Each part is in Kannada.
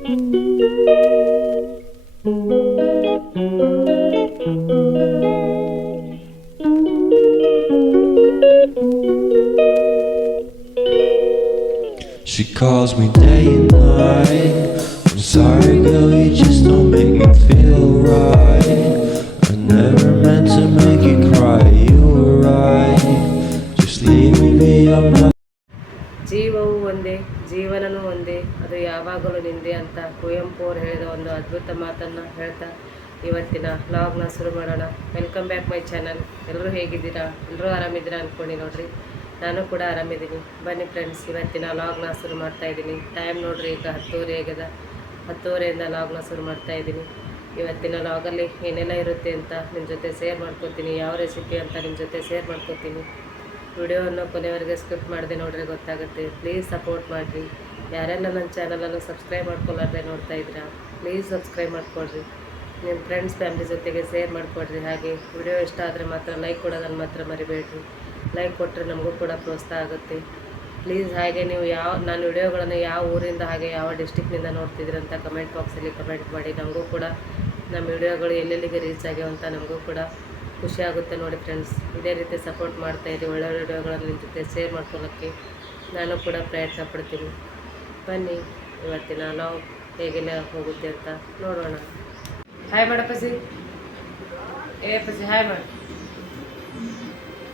She calls me day and night. I'm sorry, girl, you just don't make me feel right. I never meant to make you cry. You were right. Just leave me be. I'm not. ಜೀವವು ಒಂದೇ ಜೀವನನೂ ಒಂದೇ ಅದು ಯಾವಾಗಲೂ ನಿಂದೆ ಅಂತ ಕುವೆಂಪು ಅವ್ರು ಹೇಳಿದ ಒಂದು ಅದ್ಭುತ ಮಾತನ್ನು ಹೇಳ್ತಾ ಇವತ್ತಿನ ವ್ಲಾಗ್ನ ಶುರು ಮಾಡೋಣ. ವೆಲ್ಕಮ್ ಬ್ಯಾಕ್ ಮೈ ಚಾನಲ್ ಎಲ್ಲರೂ ಹೇಗಿದ್ದೀರಾ? ಎಲ್ಲರೂ ಆರಾಮಿದ್ದೀರಾ ಅಂದ್ಕೊಂಡು ನೋಡಿರಿ. ನಾನು ಕೂಡ ಆರಾಮಿದ್ದೀನಿ. ಬನ್ನಿ ಫ್ರೆಂಡ್ಸ್ ಇವತ್ತಿನ ಲಾಗ್ನ ಶುರು ಮಾಡ್ತಾ ಇದ್ದೀನಿ. ಟೈಮ್ ನೋಡ್ರಿ ಈಗ ಹತ್ತುವರೆ ಆಗ್ಯದ. ಹತ್ತುವರೆಯಿಂದ ಲಾಗ್ನ ಶುರು ಮಾಡ್ತಾ ಇದ್ದೀನಿ. ಇವತ್ತಿನ ಲಾಗಲ್ಲಿ ಏನೆಲ್ಲ ಇರುತ್ತೆ ಅಂತ ನಿಮ್ಮ ಜೊತೆ ಶೇರ್ ಮಾಡ್ಕೊತೀನಿ. ಯಾವ ರೆಸಿಪಿ ಅಂತ ನಿಮ್ಮ ಜೊತೆ ಶೇರ್ ಮಾಡ್ಕೋತೀನಿ. ವಿಡಿಯೋವನ್ನು ಕೊನೆವರೆಗೆ ಸ್ಕಿಪ್ ಮಾಡಿದೆ ನೋಡ್ರಿ ಗೊತ್ತಾಗುತ್ತೆ. ಪ್ಲೀಸ್ ಸಪೋರ್ಟ್ ಮಾಡಿರಿ. ಯಾರೆಲ್ಲ ನನ್ನ ಚಾನಲನ್ನು ಸಬ್ಸ್ಕ್ರೈಬ್ ಮಾಡ್ಕೊಳ್ಳಾರ್ದೆ ನೋಡ್ತಾ ಇದ್ದೀರಾ ಪ್ಲೀಸ್ ಸಬ್ಸ್ಕ್ರೈಬ್ ಮಾಡಿಕೊಡ್ರಿ ನಿಮ್ಮ ಫ್ರೆಂಡ್ಸ್ ಫ್ಯಾಮಿಲಿ ಜೊತೆಗೆ ಶೇರ್ ಮಾಡಿಕೊಡ್ರಿ ಹಾಗೆ ವಿಡಿಯೋ ಇಷ್ಟ ಆದರೆ ಮಾತ್ರ ಲೈಕ್ ಕೊಡೋದನ್ನು ಮಾತ್ರ ಮರಿಬೇಡ್ರಿ. ಲೈಕ್ ಕೊಟ್ಟರೆ ನಮಗೂ ಕೂಡ ಪ್ರೋತ್ಸಾಹ ಆಗುತ್ತೆ. ಪ್ಲೀಸ್ ಹಾಗೆ ನೀವು ಯಾವ ನಾನು ವಿಡಿಯೋಗಳನ್ನು ಯಾವ ಊರಿಂದ ಹಾಗೆ ಯಾವ ಡಿಸ್ಟಿಕ್ನಿಂದ ನೋಡ್ತಿದ್ದೀರಂತ ಅಂತ ಕಮೆಂಟ್ ಬಾಕ್ಸಲ್ಲಿ ಕಮೆಂಟ್ ಮಾಡಿ. ನಮಗೂ ಕೂಡ ನಮ್ಮ ವಿಡಿಯೋಗಳು ಎಲ್ಲೆಲ್ಲಿಗೆ ರೀಚ್ ಆಗ್ಯಾವ ಅಂತ ನಮಗೂ ಕೂಡ ಖುಷಿ ಆಗುತ್ತೆ ನೋಡಿ ಫ್ರೆಂಡ್ಸ್ ಇದೇ ರೀತಿ ಸಪೋರ್ಟ್ ಮಾಡ್ತಾ ಇರಿ. ಒಳ್ಳೆ ವಿಡಿಯೋಗಳನ್ನು ನಿಮ್ಮ ಜೊತೆ ಶೇರ್ ಮಾಡ್ಕೊಳ್ಳೋಕ್ಕೆ ನಾನು ಕೂಡ ಪ್ರಯತ್ನ ಪಡ್ತೀನಿ. ಬನ್ನಿ, ಇವತ್ತಿನ ನಾವು ಹೇಗೆಲ್ಲ ಹೋಗುತ್ತೆ ಅಂತ ನೋಡೋಣ. ಹಾಯ್ ಮಾಡಪ್ಪಸಿ ಏ ಪಸಿ ಹಾಯ್ ಮಾಡಿ.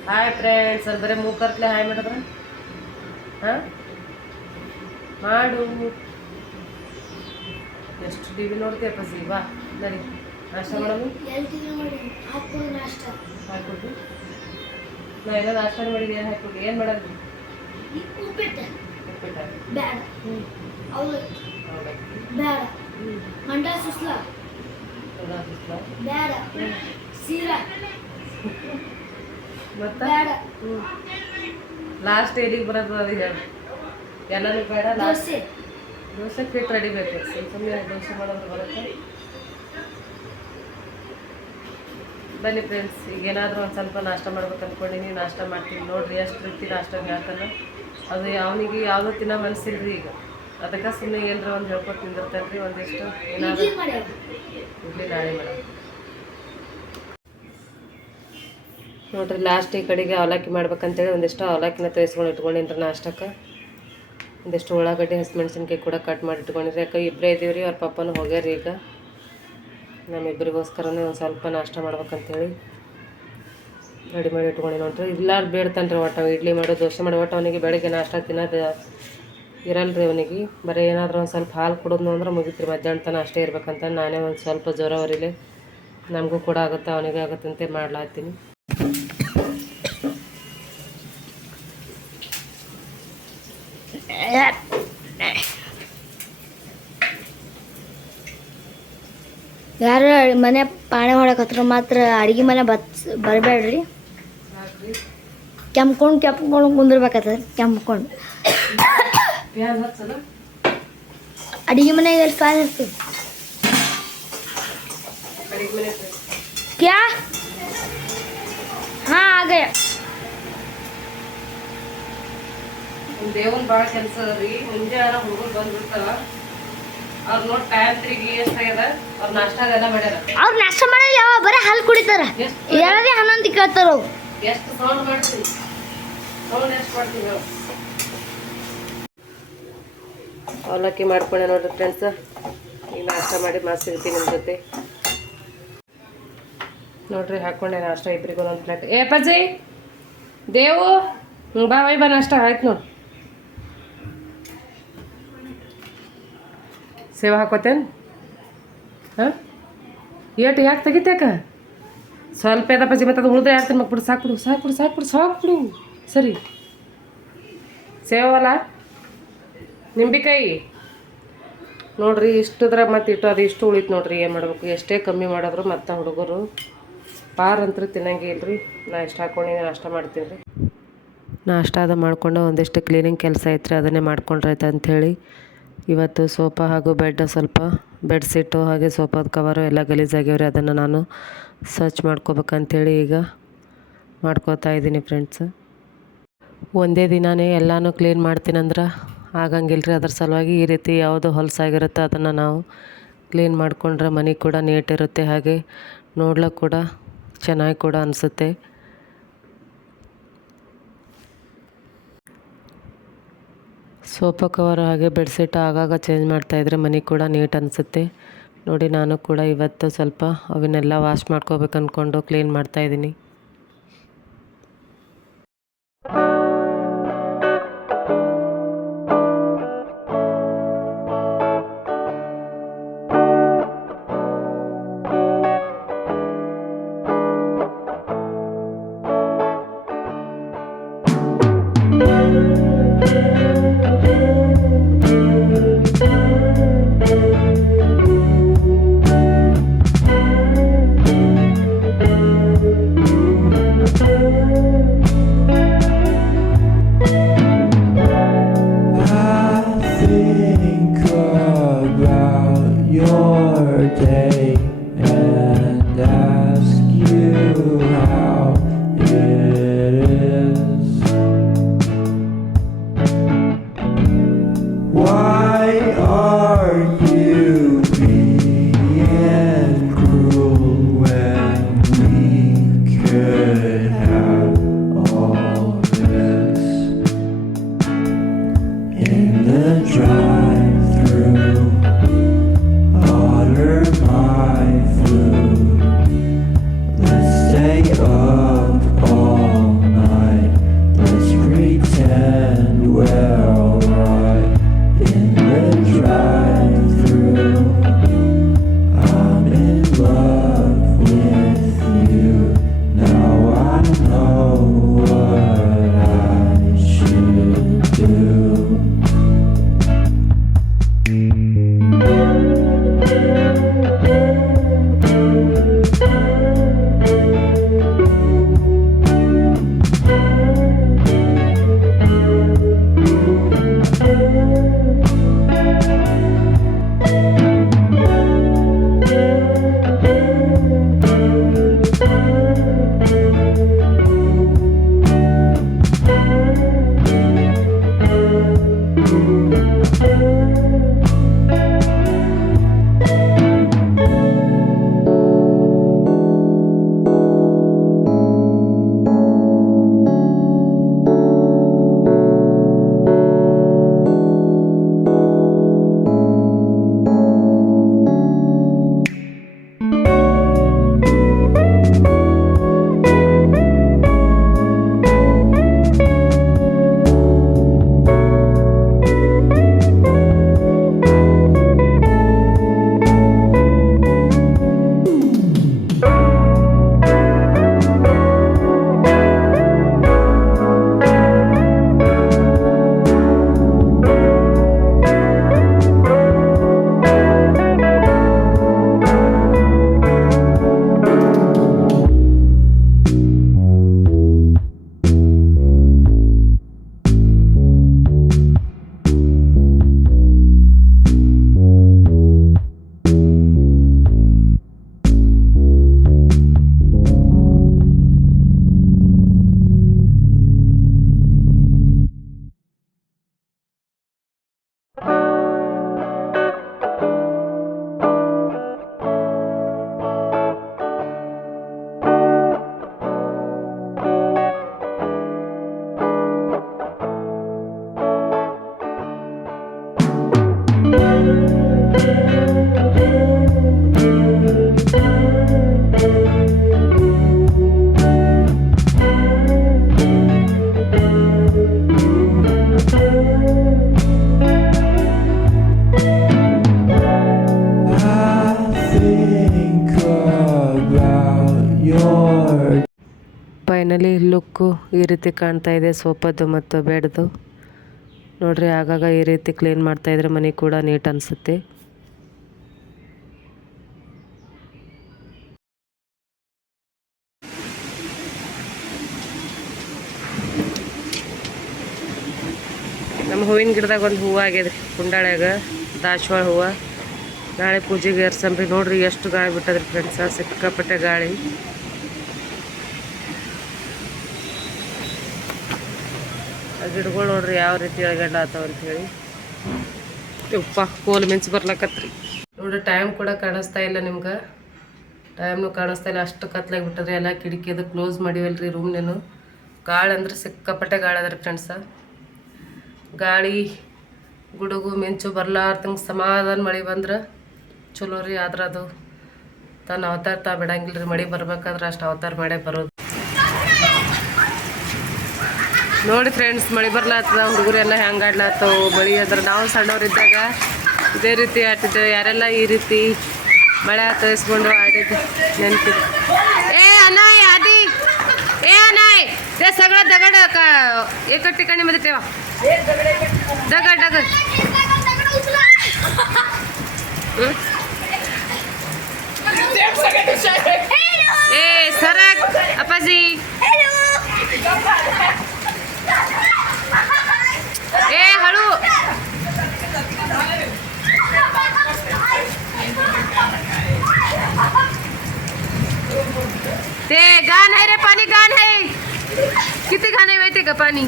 ಹಾಯ್ ಫ್ರೆಂಡ್ಸ್ ಅಲ್ಲಿ ಬರೀ ಮೂಕರ್ತ್ಲೆ ಹಾಯ್ ಮಾಡಿದ್ರ ಹಾಂ? ಮಾಡು. ಎಷ್ಟು ಟಿ ವಿ ನೋಡ್ತೀಯ ಪಸಿ, ಬಾ, ನಡಿ. ನಾಷ್ಟ ಮಾಡೋದು? ಎಲ್ತಿಗೆ ಮಾಡಿ ಹಾಕ್ಕೊಂಡು ನಾಷ್ಟ ಹಾಕ್ಬಿಟ್ಟು ನಾ ಎಲ್ಲ ನಾಷ್ಟ ಮಾಡಿದ್ಯಾ ಹಾಕ್ಬಿಟ್ಟು ಏನು ಮಾಡೋದು? ಬೇಡ ಅವಲಕ್ಕಿ ಬೇಡ ಮಂಡ ಸುಸ್ಲ ಬೇಡ ಸೀರಾ ಮತ್ತು? ಬೇಡ ಲಾಸ್ಟ್ ಎಲ್ಲಿಗೆ ಬರೋದು ಅದು ಹೇಳಿ. ಎಲ್ಲನೂ ಬೇಡ last dosa. Dosa fit ready ಬೇಕು. ಸುಮ್ಮನೆ ದೋಸೆ ಮಾಡೋದು ಬರುತ್ತೆ? ಬನ್ನಿ ಫ್ರೆಂಡ್ಸ್ ಈಗ ಏನಾದರೂ ಒಂದು ಸ್ವಲ್ಪ ನಾಷ್ಟ ಮಾಡ್ಬೇಕು ಅಂದ್ಕೊಂಡಿನಿ ನಾಷ್ಟ ಮಾಡ್ತೀನಿ ನೋಡ್ರಿ ಎಷ್ಟು ರೀತಿ ನಾಷ್ಟ ಹೇಳ್ತಾನೆ ಅದು ಅವನಿಗೆ ಯಾವುದೂ ತಿನ್ನೋ ಮನಸ್ಸಿಲ್ರಿ ಈಗ. ಅದಕ್ಕೆ ಸುಮ್ಮನೆ ಏನರ ಒಂದು ಹೇಳ್ಕೊಟ್ಟು ತಿಂದಿರ್ತಾನೆ ರೀ ಒಂದಿಷ್ಟು. ಏನಾದರೂ ಇಡ್ಲಿ ಮಾಡ್ಯಾವ ಇಡ್ಲಿ ನಾಳೆ ಮೇಡಮ್ ನೋಡ್ರಿ ಲಾಸ್ಟ್ ಈ ಕಡೆಗೆ ಅವಲಕ್ಕಿ ಮಾಡ್ಬೇಕಂತೇಳಿ ಒಂದಿಷ್ಟು ಅವಲಕ್ಕಿನ ತರಿಸ್ಕೊಂಡು ಇಟ್ಕೊಂಡಿನ್ರಿ ನಾಷ್ಟಕ್ಕೆ. ಒಂದಿಷ್ಟು ಉಳ್ಳಾಗಡ್ಡಿ ಹಸಿಮೆಣ್ಸಿನ್ಕಾಯಿ ಕೂಡ ಕಟ್ ಮಾಡಿ ಇಟ್ಕೊಂಡಿರಿ. ಯಾಕೆ ಇಬ್ಬರೇ ಇದ್ದೀವಿ ರೀ ಅವ್ರ ಪಪ್ಪನೂ ಹೋಗ್ಯಾರ ಈಗ ನಮ್ಮಿಬ್ಬರಿಗೋಸ್ಕರನೇ ಒಂದು ಸ್ವಲ್ಪ ನಾಷ್ಟ ಮಾಡ್ಬೇಕಂತೇಳಿ. ರೆಡಿ ಮಾಡಿ ಇಟ್ಕೊಂಡಿ ನೋಡ್ರಿ. ಇಲ್ಲಾರು ಬೇಡ್ತಾನೆ ರೀ ಒಟ್ಟು. ಇಡ್ಲಿ ಮಾಡಿ, ದೋಸೆ ಮಾಡೋ. ಒಟ್ಟು ಅವನಿಗೆ ಬೆಳಗ್ಗೆ ನಾಷ್ಟ ತಿನ್ನೋದು ಇರಲ್ರಿ ಅವನಿಗೆ. ಬರೀ ಏನಾದರೂ ಒಂದು ಸ್ವಲ್ಪ ಹಾಲು ಕುಡಿದ್ನು ಅಂದ್ರೆ ಮುಗಿತ್ರಿ. ಮಧ್ಯಾಹ್ನ ತನಕ ಅಷ್ಟೇ ಇರ್ಬೇಕಂತ ನಾನೇ ಒಂದು ಸ್ವಲ್ಪ ಜ್ವರ ಹೊರಿಲೆ ನಮಗೂ ಕೂಡ ಆಗುತ್ತೆ, ಅವನಿಗೆ ಆಗುತ್ತಂತೆ ಮಾಡ್ಲಾತ್ತೀನಿ. ಯಾರು ಮನೆ ಪಾಣೆ ಮಾಡಕತ್ರ ಮಾತ್ರ ಅಡಿಗೆ ಮನೆ ಬತ್ ಬರಬೇಡ್ರಿ. ಕೆಮ್ಕೊಂಡು ಕೆಂಪ್ಕೊಂಡು ಕುಂದಿರ್ಬೇಕಾಗ್ತದೆ ಕೆಂಪ್ಕೊಂಡು ಅಡಿಗೆ ಮನೆಗೆ ಎಲ್ಲಿ ಫ್ಯಾನ್ ಮನೆ ಕ್ಯಾ? ಹಾಂ ಆಗಯ ದೇವನ್ ಭಾಳ ಕೆಲಸ ರೀ. ಮುಂಜಾನೆ ಹುಡುಗರು ಬಂದ್ಬಿಡ್ತಾರ. ಅವ್ರು ನೋಡಿ ಟೈಮ್ ತಿರುಗಿ ಎಷ್ಟಾಗ್ಯದ ಅವ್ರು ನಾಷ್ಟ ಎಲ್ಲ ಮಾಡ್ಯಾರ. ಅವ್ರು ನಾಷ್ಟ ಮಾಡಲ್ಲ ಯಾವ ಬರೀ ಹಾಲು ಕುಡಿತಾರ. ಎರಡೇ ಹನ್ನೊಂದು ಕೇಳ್ತಾರ ಅವ್ರು. ಎಷ್ಟು ಸೌಂಡ್ ಮಾಡ್ತೀವಿ ಸೌಂಡ್ ಎಷ್ಟು ಮಾಡ್ತೀವಿ ಹೇಳು ಅವಲಕ್ಕಿ ಮಾಡ್ಕೊಂಡೆ ನೋಡ್ರಿ ಫ್ರೆಂಡ್ಸ್ ಈಗ ನಾಷ್ಟ ಮಾಡಿ ಮಸ್ತ್ ಸಿಗ್ತೀನಿ ನಿಮ್ಮ ಜೊತೆ. ನೋಡ್ರಿ ಹಾಕ್ಕೊಂಡೆ ನಾಷ್ಟ ಇಬ್ರಿಗೂ ಒಂದೊಂದು ಪ್ಲೇಟ್ ಏ ಪಜಿ ದೇವು ಬಾ ವೈ ಬಾ, ನಾಷ್ಟ ಆಯ್ತು ನೋಡಿ. ಸೇವೆ ಹಾಕೋತೇನು? ಹಾಂ? ಏಟು, ಯಾಕೆ ತೆಗಿತ್ಯಾಕ? ಸ್ವಲ್ಪ ಎದ ಮತ್ತೆ ಮತ್ತು ಅದು ಉಳಿದ್ರೆ ಯಾರು ತಿನ್ಬೇಕು ಬಿಡು, ಸಾಕು ಬಿಡು, ಸಾಕು ಸಾಕು ಸಾಕು ಬಿಡು. ಸರಿ. ಸೇವಲ್ಲ ನಿಂಬಿಕಾಯಿ? ನೋಡ್ರಿ, ಇಷ್ಟದ್ರ ಮತ್ತೆ ಇಟ್ಟು, ಅದು ಇಷ್ಟು ಉಳಿತು ನೋಡ್ರಿ, ಏನು ಮಾಡಬೇಕು? ಎಷ್ಟೇ ಕಮ್ಮಿ ಮಾಡಿದ್ರು ಮತ್ತು ಹುಡುಗರು ಪಾರ್ ಅಂತರೂ ತಿನ್ನಂಗೆ ಇಲ್ರಿ. ನಾ ಇಷ್ಟು ಹಾಕೊಂಡು ನಾಷ್ಟ ಮಾಡ್ತೀನಿ ರೀ. ನಾಷ್ಟ ಅದು ಮಾಡಿಕೊಂಡು ಒಂದಿಷ್ಟು ಕ್ಲೀನಿಂಗ್ ಕೆಲಸ ಐತ್ರಿ, ಅದನ್ನೇ ಮಾಡ್ಕೊಂಡ್ರೈತೆ ಅಂಥೇಳಿ ಇವತ್ತು ಸೋಫಾ ಹಾಗೂ ಬೆಡ್ ಸ್ವಲ್ಪ ಬೆಡ್ ಬೆಡ್ಶೀಟು ಹಾಗೆ ಸೋಫಾದ ಕವರು ಎಲ್ಲ ಗಲೀಜಾಗ್ಯವ್ರಿ ಅದನ್ನು ನಾನು ಸ್ವಚ್ಛ ಮಾಡ್ಕೋಬೇಕಂತೇಳಿ ಈಗ ಮಾಡ್ಕೋತಾ ಇದ್ದೀನಿ ಫ್ರೆಂಡ್ಸ್ ಒಂದೇ ದಿನವೇ ಎಲ್ಲನೂ ಕ್ಲೀನ್ ಮಾಡ್ತೀನಂದ್ರೆ? ಆಗಂಗಿಲ್ಲ ರೀ ಅದ್ರ ಸಲುವಾಗಿ ಈ ರೀತಿ ಯಾವುದು ಹೊಲಸಾಗಿರುತ್ತೆ ಅದನ್ನು ನಾವು ಕ್ಲೀನ್ ಮಾಡಿಕೊಂಡ್ರೆ ಮನೆ ಕೂಡ ನೀಟಿರುತ್ತೆ ಹಾಗೆ. ನೋಡ್ಲಿಕ್ಕೆ ಕೂಡ ಚೆನ್ನಾಗಿ ಕೂಡ ಅನಿಸುತ್ತೆ. ಸೋಫಾ ಕವರ್ ಹಾಗೆ ಬೆಡ್ಶೀಟ್ ಆಗಾಗ ಚೇಂಜ್ ಮಾಡ್ತಾಯಿದ್ರೆ ಮನೆ ಕೂಡ ನೀಟ್ ಅನಿಸುತ್ತೆ. ನೋಡಿ, ನಾನು ಕೂಡ ಇವತ್ತು ಸ್ವಲ್ಪ ಅವನ್ನೆಲ್ಲ ವಾಶ್ ಮಾಡ್ಕೋಬೇಕು ಅಂದ್ಕೊಂಡು ಕ್ಲೀನ್ ಮಾಡ್ತಾಯಿದ್ದೀನಿ ಫೈನಲಿ ಲುಕ್ಕು ಈ ರೀತಿ ಕಾಣ್ತಾ ಇದೆ ಸೋಪದ್ದು ಮತ್ತು ಬೆಡ್ದು. ನೋಡ್ರಿ, ಆಗಾಗ ಈ ರೀತಿ ಕ್ಲೀನ್ ಮಾಡ್ತಾಯಿದ್ರೆ ಮನೆ ಕೂಡ ನೀಟ್ ಅನಿಸುತ್ತೆ. ನಮ್ಮ ಹೂವಿನ ಗಿಡದಾಗ ಒಂದು ಹೂವು ಆಗ್ಯದ್ರಿ, ಕುಂಡಾಳ್ಯಾಗ, ದಾಸವಾಳ ಹೂವು. ನಾಳೆ ಪೂಜೆಗೆ ಏರ್ಸಂಬ್ರಿ. ನೋಡ್ರಿ, ಎಷ್ಟು ಗಾಳಿ ಬಿಟ್ಟದ್ರಿ ಫ್ರೆಂಡ್ಸ ಸಿಕ್ಕಾಪಟ್ಟೆ ಗಾಳಿ. ಗಿಡಗಳು ನೋಡ್ರಿ ಯಾವ ರೀತಿ ಒಳಗಡೆ ಆತಾವ ಅಂತ ಹೇಳಿ ಉಪ್ಪ ಕೋಲ್ ಮಿಂಚು ಬರ್ಲಕತ್ರಿ. ನೋಡ್ರಿ ಟೈಮ್ ಕೂಡ ಕಾಣಿಸ್ತಾ ಇಲ್ಲ ನಿಮ್ಗೆ. ಟೈಮ್ನು ಕಾಣಿಸ್ತಾ ಇಲ್ಲ ಅಷ್ಟು ಕತ್ಲಾಗಿ ಬಿಟ್ಟದ್ರಿ ಎಲ್ಲ ಕಿಟಕಿ ಅದು ಕ್ಲೋಸ್ ಮಾಡಿವಲ್ರಿ ರೂಮ್ನೇನು ಗಾಳಿ ಅಂದ್ರೆ ಸಿಕ್ಕಾಪಟ್ಟೆ ಗಾಳಿ ಅದ ರೀ ಫ್ರೆಂಡ್ಸ ಗಾಳಿ ಗುಡುಗು ಮಿಂಚು ಬರ್ಲಾರ್ದಂಗೆ ಸಮಾಧಾನ ಮಳೆ ಬಂದ್ರೆ ಚಲೋ ರೀ ಆದ್ರೆ ಅದು ತನ್ನ ಅವತಾರ ತಾ ಬಿಡಂಗಿಲ್ಲ ರೀ ಮಳೆ ಬರ್ಬೇಕಾದ್ರೆ ಅಷ್ಟು ಅವತಾರ ಮಾಡೇ ಬರೋದು. ನೋಡಿ ಫ್ರೆಂಡ್ಸ್ ಮಳೆ ಬರ್ಲಾತ್ತದ ಹುಡುಗರೆಲ್ಲ ಹೆಂಗೆ ಆಡ್ಲಾತ್ತವು ಮಳೆ ಅದ್ರ ನಾವು ಸಣ್ಣವ್ರಿದ್ದಾಗ ಇದೇ ರೀತಿ ಆಡ್ತಿದ್ದೇವೆ ಯಾರೆಲ್ಲ ಈ ರೀತಿ ಮಳೆ ತೋರಿಸ್ಕೊಂಡು ಆಡಿದ್ದು ನೆನಪಿದೆ ಏ ಅನಾಯ್ ಆದಿ ಏ ಅನಾಯ್ ते सगळं दगड का एकच ठिकाणी मध्ये ठेवा दगड दगड हं? ए सरक अपाजी ए हळू ते गाण आहे रे पाणी गाण आहे किती घाण आहे माहितीये का पाणी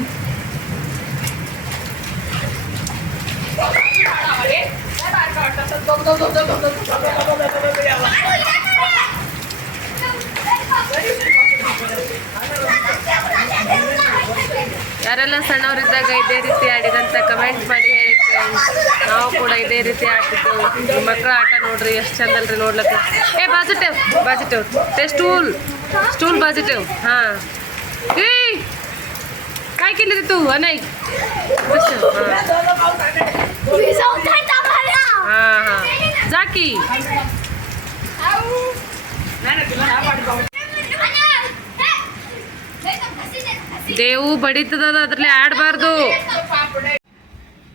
ಯಾರೆಲ್ಲ ಸಣ್ಣವರಿದ್ದಾಗ ಇದೇ ರೀತಿ ಆಡಿದಂತ ಕಮೆಂಟ್ ಮಾಡಿ ಹೇಳಿ friends. ನಾವು ಕೂಡ ಇದೇ ರೀತಿ ಆಡ್ತಿದ್ದೆವು ಈ ಮಕ್ಕಳ ಆಟ ನೋಡ್ರಿ ಎಷ್ಟು ಚಂದ ಅಲ್ರಿ ನೋಡ್ಲಕ್ಕ ಏ ಪಾಸಿಟಿವ್ ಪಾಸಿಟಿವ್ ते स्टूल स्टूल पॉझिटिव्ह हां ए काय केलं रे तू नाही हां हां जा की ದೇವು ಬಡಿತದ ಅದ್ರಲ್ಲಿ ಆಡಬಾರ್ದು.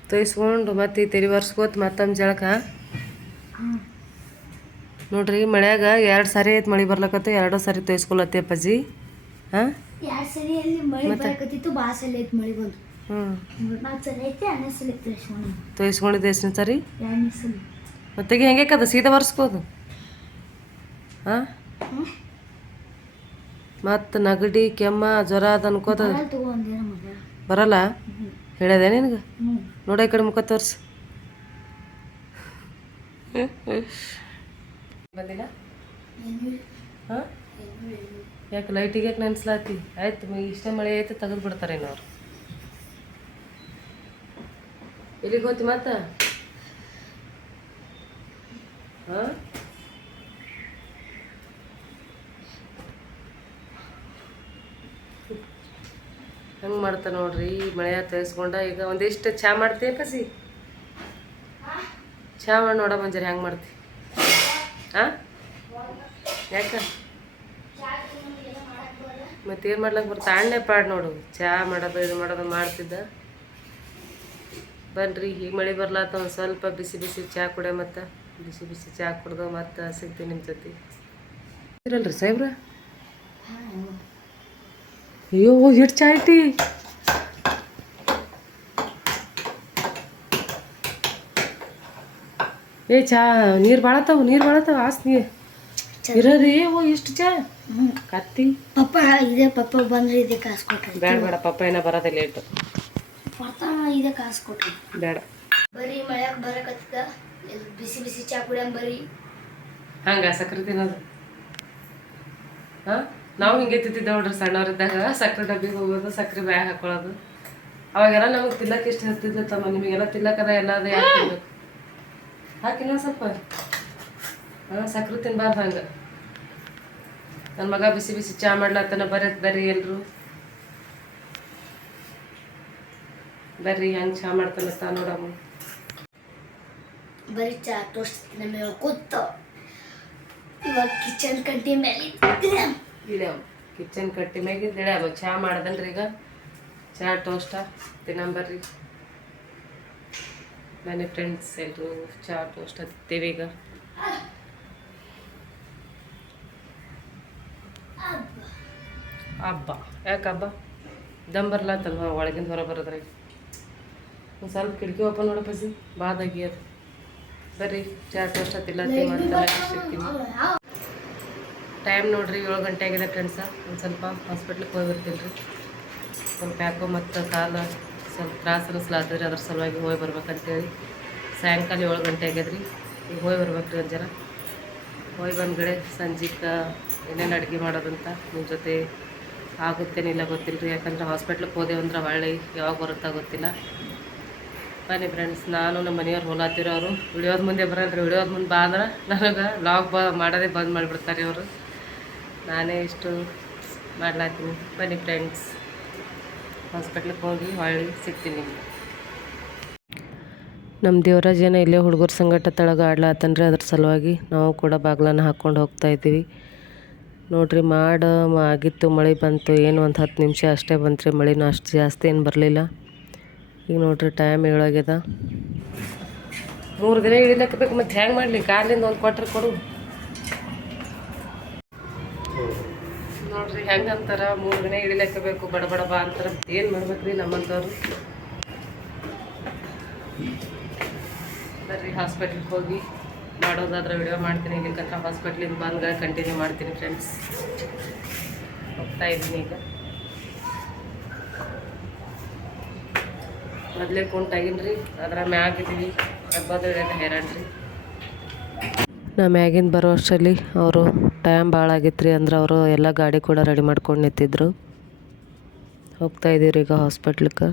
ತೊಯ್ಸ್ಕೊಂಡು ಮತ್ತೆ ತೆರಿ ಬರ್ಸ್ಕೋತ ಮತ್ತೊಮ್ಮೆ ಜಳಕ. ನೋಡ್ರಿ ಮಳೆಯಾಗ ಎರಡು ಸಾರಿ ಐತೆ ಮಳೆ ಬರ್ಲಕತ್ತ ಎರಡೋ ಸಾರಿ ತೊಯ್ಸ್ಕೊಳತ್ತೆ ಅಪ್ಪಾಜಿ. ಹಾಂ? ತೊಯ್ಸ್ಕೊಂಡಿದ್ದೆ ಎಷ್ಟನೇ ಸಾರಿ? ಮತ್ತೆ ಹೆಂಗೆ ಕದ? ಸೀದಾ ಬರ್ಸ್ಕೋದು ಹಾಂ? ಮತ್ತು ನಗಡಿ ಕೆಮ್ಮ ಜ್ವರ ಅದು ಅನ್ಕೋತ ಬರಲ್ಲ ಹೇಳದೆ ನಿನ್ಗ? ನೋಡ ಈ ಕಡೆ ಮುಖ ತೋರ್ಸು. ಬಂದಿಲ್ಲ? ಹಾಂ? ಯಾಕೆ ಲೈಟಿಗೆ ಯಾಕೆ ನೆನ್ಸ್ಲಾತಿ? ಆಯ್ತು ಇಷ್ಟ ಮಳೆ ಐತೆ ತೆಗೆದು ಬಿಡ್ತಾರೆ ಅವ್ರು ಎಲ್ಲಿಗೆ ಹೋತಿ ಮತ್ತ ಹಾಂ ಮಾಡ್ತಾ ನೋಡ್ರಿ ಮಳೆ ತರಿಸ್ಕೊಂಡ ಈಗ ಒಂದಿಷ್ಟು ಚಾ ಮಾಡ್ತೀಯ ಕಸಿ ಚಾ ಮಾಡಿ ನೋಡ ಮಂಜರಿ ಹೆಂಗೆ ಮಾಡ್ತಿ? ಹಾಂ ಯಾಕ? ಮತ್ತೇನು ಮಾಡ್ಲಕ್ಕೆ ಬರ್ತಾ ಅಣ್ಣೆ ಪಾಡ್ ನೋಡು, ಚಾ ಮಾಡೋದು ಇದು ಮಾಡೋದು ಮಾಡ್ತಿದ್ದ. ಬನ್ರಿ ಈಗ ಮಳೆ ಬರ್ಲಾತ ಒಂದು ಸ್ವಲ್ಪ ಬಿಸಿ ಬಿಸಿ ಚಹಾ ಕುಡೆ ಮತ್ತು? ಬಿಸಿ ಬಿಸಿ ಚಹಾ ಕುಡ್ದು ಮತ್ತೆ ಸಿಗ್ತೀನಿ ನಿಮ್ಮ ಜೊತೆ. ಇರಲ್ರಿ ಸಾಹೇಬ್ರ? ಅಯ್ಯೋ ಹಿಟ್ಟು ಚಾ ಐತಿ? ಏ ಚಾ ನೀರು ಬಾಳತ್ತವು ನೀರು ಬಾಳತಾವ ಆಸ್ ನೀರು. ಇರೋದೇ ಓ ಇಷ್ಟು ಚಾ? ಕತ್ತಿ. ಪಪ್ಪ ಇದೇ ಪಪ್ಪ ಬಂದ್ರೆ ಇದೆ ಕಾಸು ಕೊಟ್ರಿ. ಬೇಡ ಬೇಡ ಪಪ್ಪ ಏನ ಬರೋದೇ ಲೇಟು ಬರ್ತಾನ ಇದೇ ಕಾಸು ಕೊಟ್ರಿ. ಬೇಡ. ಬರೀ ಮಳೆಯಾಗ ಬರಕತ್ತದ ಬಿಸಿ ಬಿಸಿ ಚಾ ಕುಡಿಯಂ ಬರೀ. ಹಂಗ ಸಕ್ರೆ ತಿನ್ನೋದು. ಹಾಂ? ನಾವು ಹಿಂಗೆ ತಿಂತಿದ್ದೆ ನೋಡ್ರಿ ಸಣ್ಣವರಿದ್ದಾಗ ಸಕ್ರೆ ಡಬ್ಬಿಗೆ ಹೋಗೋದು ಸಕ್ರೆ ಬ್ಯಾಗ್ ಹಾಕೊಳ್ಳೋದು. ಅವಾಗೆಲ್ಲ ನಮಗೆ ತಿನ್ನಕ್ಕೆ ಇಷ್ಟ ಇರ್ತಿದ್ದೆ ತಮ್ಮ ನಿಮಗೆಲ್ಲ ತಿನ್ನಕ್ಕದ ಎಲ್ಲ ಅದು ಯಾಕೆ ಹಾಕಿನ ಸ್ವಲ್ಪ. ಹಾಂ ಸಕ್ರೆ ತಿನ್ಬಾರ್ದು ಹಂಗೆ. ನನ್ನ ಮಗ ಬಿಸಿ ಬಿಸಿ ಚಾ ಮಾಡ್ಲತ್ತನ ಬರತ್ ಬರ್ರಿ ಎಲ್ಲರೂ ಬರ್ರಿ ಹೆಂಗೆ ಚಾ ಮಾಡ್ತಾನತ್ತ ನೋಡಮ್ಮ. ಬರೀ ಚಾ ಟೋಸ್ಟ್ ನಮಗೆ ಕೂತ. ಇವಾಗ ಕಿಚನ್ ಕಟ್ಟಿ ಮೇಲೆ ಇಳ್ಯಾವ ಕಿಚನ್ ಕಟ್ಟಿ ಮ್ಯಾಗಿದ್ದು ಇಡ್ಯಾವ ಚಹಾ ಮಾಡ್ದನ್ರಿ ಈಗ ಚಹಾ ಟೋಸ್ಟ ತಿನ್ನಂಬರ್ರಿ ಮನೆ ಫ್ರೆಂಡ್ಸ್ ಎಲ್ಲರೂ ಚಹಾ ಟೋಸ್ಟ್ ಹತ್ತಿದ್ದೇವೆ ಈಗ. ಹಬ್ಬ. ಯಾಕೆ ಹಬ್ಬ? ದಮ್ ಬರ್ಲಾತಲ್ವ? ಒಳಗಿಂದ ಹೊರ ಬರೋದ್ರಾಗ ಒಂದು ಸ್ವಲ್ಪ ಕಿಟಕಿ ಓಪನ್ ನೋಡಪ್ಪ ಸಿ. ಬಾದಾಗಿ ಅದು. ಬರ್ರಿ. ಚಹಾ ಟೋಸ್ಟ್ ಹತ್ತಿಲ್ಲ ಟೈಮ್ ನೋಡ್ರಿ, ಏಳು ಗಂಟೆ ಆಗಿದೆ ಫ್ರೆಂಡ್ಸ ಒಂದು ಸ್ವಲ್ಪ ಹಾಸ್ಪಿಟ್ಲಿಗೆ ಹೋಗಿರ್ತೀನಿ ರೀ ಸ್ವಲ್ಪ ಯಾಕೋ ಮತ್ತು ಕಾಲು ಸ್ವಲ್ಪ ತ್ರಾಸ ಅನಿಸ್ಲಾತದ್ರಿ ಅದ್ರ ಸಲುವಾಗಿ ಹೋಗಿ ಬರ್ಬೇಕಂತೇಳಿ ಸಾಯಂಕಾಲ ಏಳು ಗಂಟೆ ಆಗ್ಯದ್ರಿ. ಈಗ ಹೋಗಿ ಬರ್ಬೇಕ್ರಿ ಒಂದು ಜನ. ಹೋಗಿ ಬಂದ್ಗಡೆ ಸಂಜೆಗೆ ಏನೇನು ಅಡುಗೆ ಮಾಡೋದಂತ ನಿಮ್ಮ ಜೊತೆ ಆಗುತ್ತೇನಿಲ್ಲ ಗೊತ್ತಿಲ್ಲ ರೀ ಯಾಕಂದ್ರೆ ಹಾಸ್ಪಿಟ್ಲಿಗೆ ಹೋದೆವು ಅಂದ್ರೆ ಹೊಳ್ಳಿ ಯಾವಾಗ ಬರುತ್ತಾ ಗೊತ್ತಿಲ್ಲ. ಬನ್ನಿ ಫ್ರೆಂಡ್ಸ್ ನಾನು ನಮ್ಮ ಮನೆಯವ್ರು ಹೋಲಾತಿರೋ ಅವರು. ವಿಡಿಯೋದ ಮುಂದೆ ಬರಲ್ರಿ. ವಿಡಿಯೋದ ಮುಂದೆ ಬಾ ಅಂದ್ರೆ ನನಗೆ ಲಾಗ್ ಬ ಮಾಡೋದೇ ಬಂದ್ ಮಾಡಿಬಿಡ್ತಾರೆ ಅವರು ನಾನೇ ಇಷ್ಟು ಮಾಡ್ಲಾತೀನಿ. ಬನ್ನಿ ಫ್ರೆಂಡ್ಸ್ ಹಾಸ್ಪಿಟ್ಲಿಗೆ ಹೋಗಿ ಹೊಳ್ಳಿ ಸಿಗ್ತೀನಿ ನಮ್ಮ ದೇವರಾಜ್ ಏನೋ ಇಲ್ಲೇ ಹುಡುಗರ ಸಂಗಟ ತಳಗ ಆಡ್ಲಾತನ್ರಿ ಅದ್ರ ಸಲುವಾಗಿ ನಾವು ಕೂಡ ಬಾಗ್ಲನ್ನು ಹಾಕ್ಕೊಂಡು ಹೋಗ್ತಾ ಇದ್ದೀವಿ. ನೋಡ್ರಿ ಮಾಡ ಆಗಿತ್ತು ಮಳೆ ಬಂತು, ಏನು ಒಂದು ಹತ್ತು ನಿಮಿಷ ಅಷ್ಟೇ ಬಂತ್ರಿ ಮಳೆನೂ ಅಷ್ಟು ಜಾಸ್ತಿ ಏನು ಬರಲಿಲ್ಲ. ಈಗ ನೋಡ್ರಿ ಟೈಮ್ ಏಳಾಗ್ಯದ. ಮೂರು ದಿನ ಇಳಿಲಕ್ಕ ಬೇಕು, ಮತ್ತೆ ಹೆಂಗೆ ಮಾಡಲಿ? ಕಾರ್ಲಿಂದ ಒಂದು ಕೊಟ್ರೆ ಕೊಡು. ನೋಡ್ರಿ ಹೆಂಗೆ ಅಂತಾರ ಮೂರು ದಿನ ಇಳಿಲಕ್ಕ ಬೇಕು ಬಡ ಬಾ ಅಂತಾರ. ಏನು ಮಾಡ್ಬೇಕ್ರಿ ನಮ್ಮಂಥವ್ರು? ಬರ್ರಿ ಹಾಸ್ಪಿಟ್ಲಿಗೆ ಹೋಗಿ ಮಾಡೋದಾದ್ರೆ ವಿಡಿಯೋ ಮಾಡ್ತೀನಿ. ಇಲ್ಲಿಕಂತ ಹಾಸ್ಪಿಟ್ಲಿಂದ ಬಂದ್ ಕಂಟಿನ್ಯೂ ಮಾಡ್ತೀನಿ ಫ್ರೆಂಡ್ಸ್ ಹೋಗ್ತಾ ಇದ್ದೀನಿ ಈಗ. ಮೊದಲೇ ಕುಂಟಾಗಿನ್ರಿ ಅದ್ರ ಮ್ಯಾಗ ಇದೀವಿ. ಹಬ್ಬದ ಹೈರಾಣ್ರಿ ನಾ ಮ್ಯಾಗಿಂದ ಬರೋ ಅಷ್ಟರಲ್ಲಿ ಅವರು ಟೈಮ್ ಭಾಳ ಆಗಿತ್ತು ರೀ ಅಂದ್ರೆ ಅವರು ಎಲ್ಲ ಗಾಡಿ ಕೂಡ ರೆಡಿ ಮಾಡ್ಕೊಂಡು ನಿಂತಿದ್ರು. ಇದ್ದೀವಿ ಈಗ ಹಾಸ್ಪಿಟ್ಲಿಗೆ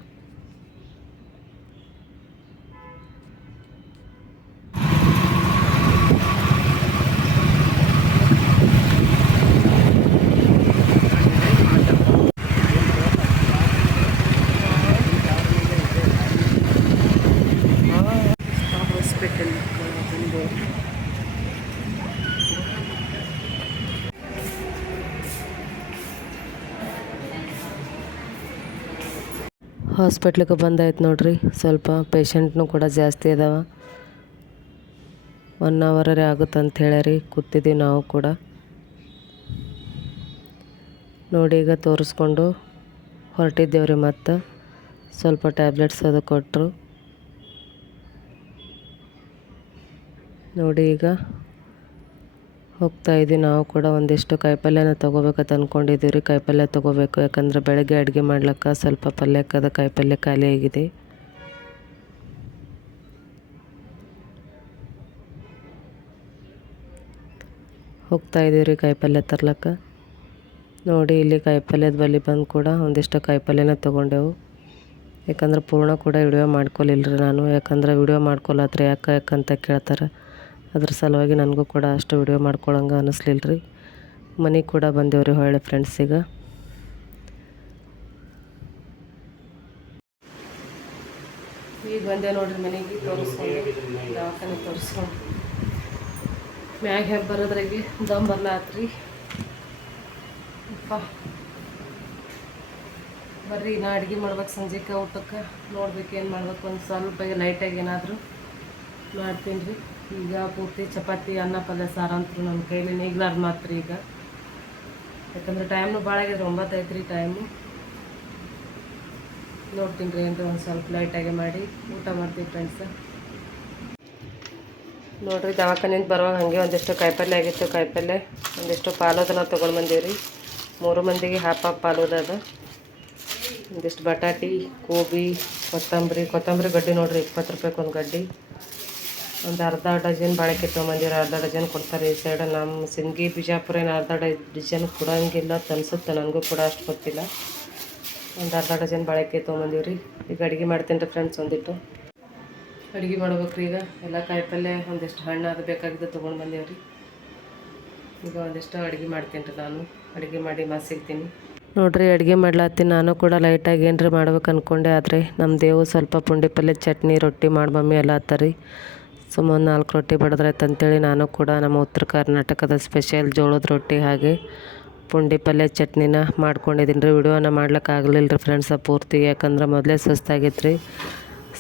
ಹಾಸ್ಪಿಟಲ್ ಬಂದು ಹಾಸ್ಪಿಟ್ಲಿಗೆ ಬಂದಾಯ್ತು ನೋಡ್ರಿ. ಸ್ವಲ್ಪ ಪೇಷಂಟ್ನು ಕೂಡ ಜಾಸ್ತಿ ಇದಾವೆ ಒನ್ ಅವರೇ ಆಗುತ್ತೆ ಅಂತ ಹೇಳ್ಯಾರಿ. ಕೂತಿದ್ದೀವಿ ನಾವು ಕೂಡ. ನೋಡಿ ಈಗ ತೋರಿಸ್ಕೊಂಡು ಹೊರಟಿದ್ದೇವ್ರಿ ಮತ್ತು. ಸ್ವಲ್ಪ ಟ್ಯಾಬ್ಲೆಟ್ಸ್ ಅದು ಕೊಟ್ಟರು ನೋಡಿ ಈಗ ಹೋಗ್ತಾ ಇದ್ದೀವಿ. ನಾವು ಕೂಡ ಒಂದಿಷ್ಟು ಕಾಯಿಪಲ್ಯನ ತೊಗೋಬೇಕಂತ ಅಂದ್ಕೊಂಡಿದ್ದೀವಿ ರೀ ಕಾಯಿಪಲ್ಯ ತೊಗೋಬೇಕು. ಯಾಕಂದ್ರೆ ಬೆಳಗ್ಗೆ ಅಡುಗೆ ಮಾಡ್ಲಿಕ್ಕೆ ಸ್ವಲ್ಪ ಪಲ್ಯಕ್ಕದ ಕಾಯಿಪಲ್ಯ ಖಾಲಿ ಆಗಿದೆ. ಹೋಗ್ತಾ ಇದ್ದೀವಿ ರೀ ಕಾಯಿಪಲ್ಯ ತರ್ಲಕ್ಕ. ನೋಡಿ, ಇಲ್ಲಿ ಕಾಯಿಪಲ್ಯದ ಬಳಿ ಬಂದು ಕೂಡ ಒಂದಿಷ್ಟು ಕಾಯಿಪಲ್ಯನ ತೊಗೊಂಡೆವು. ಯಾಕಂದ್ರೆ ಪೂರ್ಣ ಕೂಡ ವಿಡಿಯೋ ಮಾಡ್ಕೊಲಿಲ್ಲ ನಾನು. ಯಾಕಂದ್ರೆ ವಿಡಿಯೋ ಮಾಡ್ಕೊಳತ್ರಿ ಯಾಕೆ ಯಾಕಂತ ಕೇಳ್ತಾರೆ. ಅದ್ರ ಸಲುವಾಗಿ ನನಗೂ ಕೂಡ ಅಷ್ಟು ವಿಡಿಯೋ ಮಾಡ್ಕೊಳಂಗೆ ಅನ್ನಿಸ್ಲಿಲ್ಲ ರೀ. ಮನೆಗೆ ಕೂಡ ಬಂದೇವ್ರಿ ಹೊಳ್ಳಿ ಫ್ರೆಂಡ್ಸಿಗೆ ಈಗ. ಬಂದೆ ನೋಡ್ರಿ ಮನೆಗೆ, ತೋರಿಸ್ಕೊಂಡು, ದವಾಖಾನೆ ತೋರಿಸ್ಕೊಂಡು. ಮ್ಯಾಗ ಹೆಬ್ಬ ಬರೋದ್ರಾಗೆ, ದಮ್ ಬರ್ಲಾತ್ರಿ. ಅಪ್ಪ. ಬರ್ರಿ, ನಾ ಅಡುಗೆ ಮಾಡ್ಬೇಕು ಸಂಜೆಗೆ ಊಟಕ್ಕೆ. ನೋಡ್ಬೇಕು ಏನು ಮಾಡ್ಬೇಕು ಒಂದು ಸ್ವಲ್ಪ ಲೈಟಾಗಿ ಏನಾದರೂ ಮಾಡ್ತೀನಿ ರೀ. ಈಗ ಪೂರ್ತಿ ಚಪಾತಿ, ಅನ್ನ, ಪಲ್ಯ, ಸಾರು ಅಂತೂ ನನ್ನ ಕೈಲಿ ನೀಗ್ಲಾರ್ದು ಮಾತ್ರ ಈಗ. ಯಾಕಂದ್ರೆ ಟೈಮ್ನು ಭಾಳ ಆಗ್ಯದ ಒಂಬತ್ತು ಐತೆ ರೀ ಟೈಮು ನೋಡ್ತೀನಿ ರೀ ಅಂತ ಒಂದು ಸ್ವಲ್ಪ ಲೈಟಾಗಿ ಮಾಡಿ, ಊಟ ಮಾಡ್ತೀವಿ ಫ್ರೆಂಡ್ಸ್ ನೋಡಿರಿ ದವಾಖಾನಿಂದ ಬರುವಾಗ ಹಾಗೆ ಒಂದಿಷ್ಟು ಕಾಯಿಪಲ್ಯ ಆಗಿತ್ತು, ಕಾಯಿಪಲ್ಯ, ಒಂದಿಷ್ಟು ಪಾಲೋದನ್ನ ತೊಗೊಂಡು ಬಂದೀವಿ ರೀ ಮೂರು ಮಂದಿಗೆ ಹಾಪ್ ಹಾಪ್ ಪಾಲೋದ ಅದು. ಒಂದಿಷ್ಟು ಬಟಾಟಿ, ಗೋಬಿ, ಕೊತ್ತಂಬರಿ ಕೊತ್ತಂಬರಿ ಗಡ್ಡಿ ನೋಡಿರಿ, ಇಪ್ಪತ್ತು ರೂಪಾಯಿಗೆ ಒಂದು ಗಡ್ಡಿ. ಒಂದು ಅರ್ಧ ಡಜನ್ ಬಾಳೆಕಾಯಿ ತೊಗೊಂಬಂದಿರ ಅರ್ಧ ಡಜನ್ ಕೊಡ್ತಾರೆ ಈ ಸೈಡ್ ನಮ್ಮ ಸಿಂದಗಿ ಬಿಜಾಪುರ ಏನು ಅರ್ಧ ಡಜನ್ ಕೊಡೋಂಗಿಲ್ಲ ಅನ್ಸುತ್ತೆ, ನನಗೂ ಕೂಡ ಅಷ್ಟು ಗೊತ್ತಿಲ್ಲ. ಒಂದು ಅರ್ಧ ಡಜನ್ ಬಾಳೆಕಾಯಿ ರೀ ಈಗ ಅಡುಗೆ ಮಾಡ್ತೀನಿ ರೀ ಫ್ರೆಂಡ್ಸ್ ಒಂದಿಟ್ಟು. ಅಡುಗೆ ಮಾಡ್ಬೇಕು ರೀ ಈಗ. ಎಲ್ಲ ಕಾಯಿಪಲ್ಯ ಒಂದಿಷ್ಟು ಹಣ್ಣು ಅದು ಬೇಕಾಗಿದ್ದು ತೊಗೊಂಡು ರೀ ಈಗ ಒಂದಿಷ್ಟು ಅಡುಗೆ ಮಾಡ್ತೀನಿ ರೀ ನಾನು. ಅಡುಗೆ ಮಾಡಿ ಮಸ್ತ್ ಸಿಗ್ತೀನಿ ನೋಡ್ರಿ, ಅಡುಗೆ ಮಾಡ್ಲಾತ್ತೀನಿ. ನಾನು ಕೂಡ ಲೈಟಾಗಿ ಏನ್ರಿ ಮಾಡ್ಬೇಕು ಅಂದ್ಕೊಂಡೆ ಆದರೆ ನಮ್ಮ ದೇವು ಸ್ವಲ್ಪ ಪುಂಡಿ ಪಲ್ಯ, ಚಟ್ನಿ, ರೊಟ್ಟಿ ಮಾಡಿ ಮಮ್ಮಿ ಎಲ್ಲ ಆತ್ತರಿ ಸುಮ್ಮ ಒಂದು ನಾಲ್ಕು ರೊಟ್ಟಿ ಬಡಿದ್ರಾಯ್ತು ಅಂತೇಳಿ ನಾನು ಕೂಡ ನಮ್ಮ ಉತ್ತರ ಕರ್ನಾಟಕದ ಸ್ಪೆಷಲ್ ಜೋಳದ ರೊಟ್ಟಿ ಹಾಗೆ ಪುಂಡಿ ಪಲ್ಯ ಚಟ್ನಿನ ಮಾಡ್ಕೊಂಡಿದ್ದೀನಿ ರೀ ವಿಡಿಯೋನ ಮಾಡ್ಲಿಕ್ಕೆ ರೀ ಫ್ರೆಂಡ್ಸ ಪೂರ್ತಿ, ಯಾಕಂದ್ರೆ ಮೊದಲೇ ಸುಸ್ತಾಗಿತ್ತು ರೀ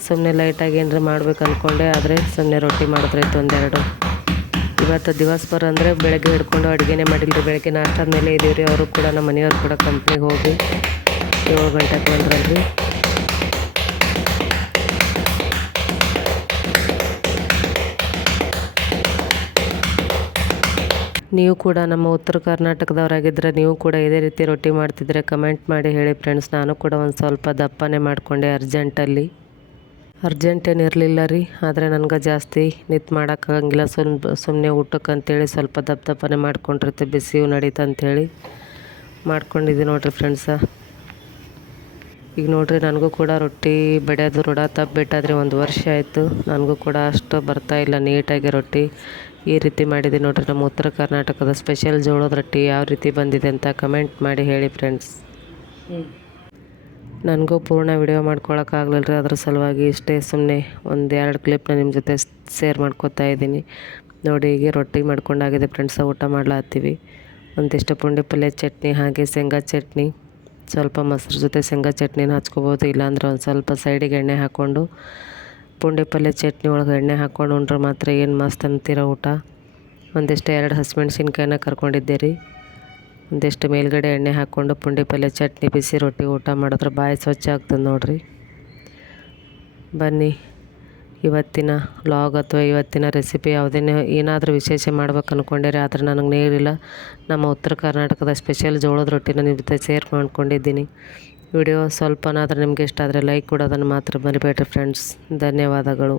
ಸುಮ್ಮನೆ ಲೈಟಾಗಿ ಏನರ ಮಾಡ್ಬೇಕು ಅಂದ್ಕೊಂಡೆ ಆದರೆ ಸುಮ್ಮನೆ ರೊಟ್ಟಿ ಮಾಡಿದ್ರಾಯ್ತು ಒಂದೆರಡು. ಇವತ್ತು ದಿವಸ ಬರ ಅಂದರೆ ಬೆಳಗ್ಗೆ ಹಿಡ್ಕೊಂಡು ಅಡುಗೆನೇ ಮಾಡಿಲ್ಲ ರೀ ಬೆಳಗ್ಗೆ ನಾಷ್ಟಾದ ಮೇಲೆ ಇದೀವಿ ರೀ ಅವರು ಕೂಡ ನಮ್ಮ ಮನೆಯವ್ರು ಕೂಡ ಕಂಪ್ನಿಗೆ ಹೋಗಿ ಏಳು ಗಂಟೆಗೆ ಬಂದ್ರಲ್ರಿ. ನೀವು ಕೂಡ ನಮ್ಮ ಉತ್ತರ ಕರ್ನಾಟಕದವರಾಗಿದ್ದರೆ ನೀವು ಕೂಡ ಇದೇ ರೀತಿ ರೊಟ್ಟಿ ಮಾಡ್ತಿದ್ರೆ ಕಮೆಂಟ್ ಮಾಡಿ ಹೇಳಿ ಫ್ರೆಂಡ್ಸ್ ನಾನು ಕೂಡ ಒಂದು ಸ್ವಲ್ಪ ದಪ್ಪನೇ ಮಾಡಿಕೊಂಡೆ ಅರ್ಜೆಂಟಲ್ಲಿ. ಅರ್ಜೆಂಟ್ ಏನು ಇರಲಿಲ್ಲ ರೀ, ಆದರೆ ನನಗೆ ಜಾಸ್ತಿ ನಿತ್ ಮಾಡೋಕ್ಕಾಗಂಗಿಲ್ಲ ಸುಮ್ ಸುಮ್ಮನೆ ಊಟಕ್ಕೆ ಅಂತೇಳಿ ಸ್ವಲ್ಪ ದಪ್ಪ ದಪ್ಪನೆ ಮಾಡ್ಕೊಂಡಿರ್ತೆ ಬಿಸಿಯೂ ನಡೀತು ಅಂಥೇಳಿ ಮಾಡ್ಕೊಂಡಿದ್ದೀನಿ ನೋಡಿರಿ ಫ್ರೆಂಡ್ಸ ಈಗ ನೋಡಿರಿ ನನಗೂ ಕೂಡ ರೊಟ್ಟಿ ಬಡಿಯೋದು ರೂಢ ತಪ್ಪಿಬಿಟ್ಟಾದ್ರೆ ಒಂದು ವರ್ಷ ಆಯಿತು. ನನಗೂ ಕೂಡ ಅಷ್ಟು ಬರ್ತಾ ಇಲ್ಲ ನೀಟಾಗಿ ರೊಟ್ಟಿ. ಈ ರೀತಿ ಮಾಡಿದೆ ನೋಡ್ರಿ, ನಮ್ಮ ಉತ್ತರ ಕರ್ನಾಟಕದ ಸ್ಪೆಷಲ್ ಜೋಳದ ರೊಟ್ಟಿ ಯಾವ ರೀತಿ ಬಂದಿದೆ ಅಂತ ಕಮೆಂಟ್ ಮಾಡಿ ಹೇಳಿ ಫ್ರೆಂಡ್ಸ್ ನನಗೂ ಪೂರ್ಣ ವಿಡಿಯೋ ಮಾಡ್ಕೊಳಕ್ಕಾಗಲಿಲ್ಲ ರೀ ಅದ್ರ ಸಲುವಾಗಿ ಇಷ್ಟೇ ಸುಮ್ಮನೆ ಒಂದು ಎರಡು ಕ್ಲಿಪ್ನ ನಿಮ್ಮ ಜೊತೆ ಶೇರ್ ಮಾಡ್ಕೊತಾ ಇದ್ದೀನಿ. ನೋಡಿ, ಹೀಗೆ ರೊಟ್ಟಿ ಮಾಡ್ಕೊಂಡಾಗಿದೆ ಫ್ರೆಂಡ್ಸ ಊಟ ಮಾಡ್ಲಾತ್ತೀವಿ. ಒಂದಿಷ್ಟು ಪುಂಡಿ ಪಲ್ಯ, ಚಟ್ನಿ, ಹಾಗೆ ಶೇಂಗಾ ಚಟ್ನಿ. ಸ್ವಲ್ಪ ಮೊಸರು ಜೊತೆ ಶೇಂಗಾ ಚಟ್ನಿನ ಹಚ್ಕೋಬೋದು, ಇಲ್ಲಾಂದ್ರೆ ಒಂದು ಸ್ವಲ್ಪ ಸೈಡಿಗೆ ಎಣ್ಣೆ ಹಾಕ್ಕೊಂಡು ಪುಂಡಿ ಪಲ್ಯ, ಚಟ್ನಿ ಒಳಗೆ ಎಣ್ಣೆ ಹಾಕ್ಕೊಂಡು ಉಂಡ್ರೆ ಮಾತ್ರ ಏನು ಮಸ್ತ್ ಅಂತೀರ ಊಟ? ಒಂದಿಷ್ಟು ಎರಡು ಹಸಿಮೆಣ್ಸಿನ್ಕಾಯಿನ ಕರ್ಕೊಂಡಿದ್ದೆ ರೀ ಒಂದಿಷ್ಟು ಮೇಲ್ಗಡೆ ಎಣ್ಣೆ ಹಾಕ್ಕೊಂಡು ಪುಂಡಿ ಪಲ್ಯ, ಚಟ್ನಿ ಬಿಸಿ ರೊಟ್ಟಿ ಊಟ ಮಾಡಿದ್ರೆ ಬಾಯಿ ಸ್ವಚ್ಛ ಆಗ್ತದೆ ನೋಡಿರಿ. ಬನ್ನಿ, ಇವತ್ತಿನ ವ್ಲಾಗ್ ಅಥವಾ ಇವತ್ತಿನ ರೆಸಿಪಿ ಯಾವುದೇನೇ ಏನಾದರೂ ವಿಶೇಷ ಮಾಡ್ಬೇಕು ಅಂದ್ಕೊಂಡಿರಿ ಆದರೆ ನನಗೆ ನೀರಿಲ್ಲ. ನಮ್ಮ ಉತ್ತರ ಕರ್ನಾಟಕದ ಸ್ಪೆಷಲ್ ಜೋಳದ ರೊಟ್ಟಿನ ನಿಮ್ಮ ಜೊತೆ ಸೇರ್ ಮಾಡ್ಕೊಂಡಿದ್ದೀನಿ ವಿಡಿಯೋ ಸ್ವಲ್ಪನಾದರೂ ನಿಮಗೆ ಇಷ್ಟ ಆದರೆ ಲೈಕ್ ಕೊಡೋದನ್ನು ಮಾತ್ರ ಮರಿಬೇಡ್ರಿ ಫ್ರೆಂಡ್ಸ್ ಧನ್ಯವಾದಗಳು.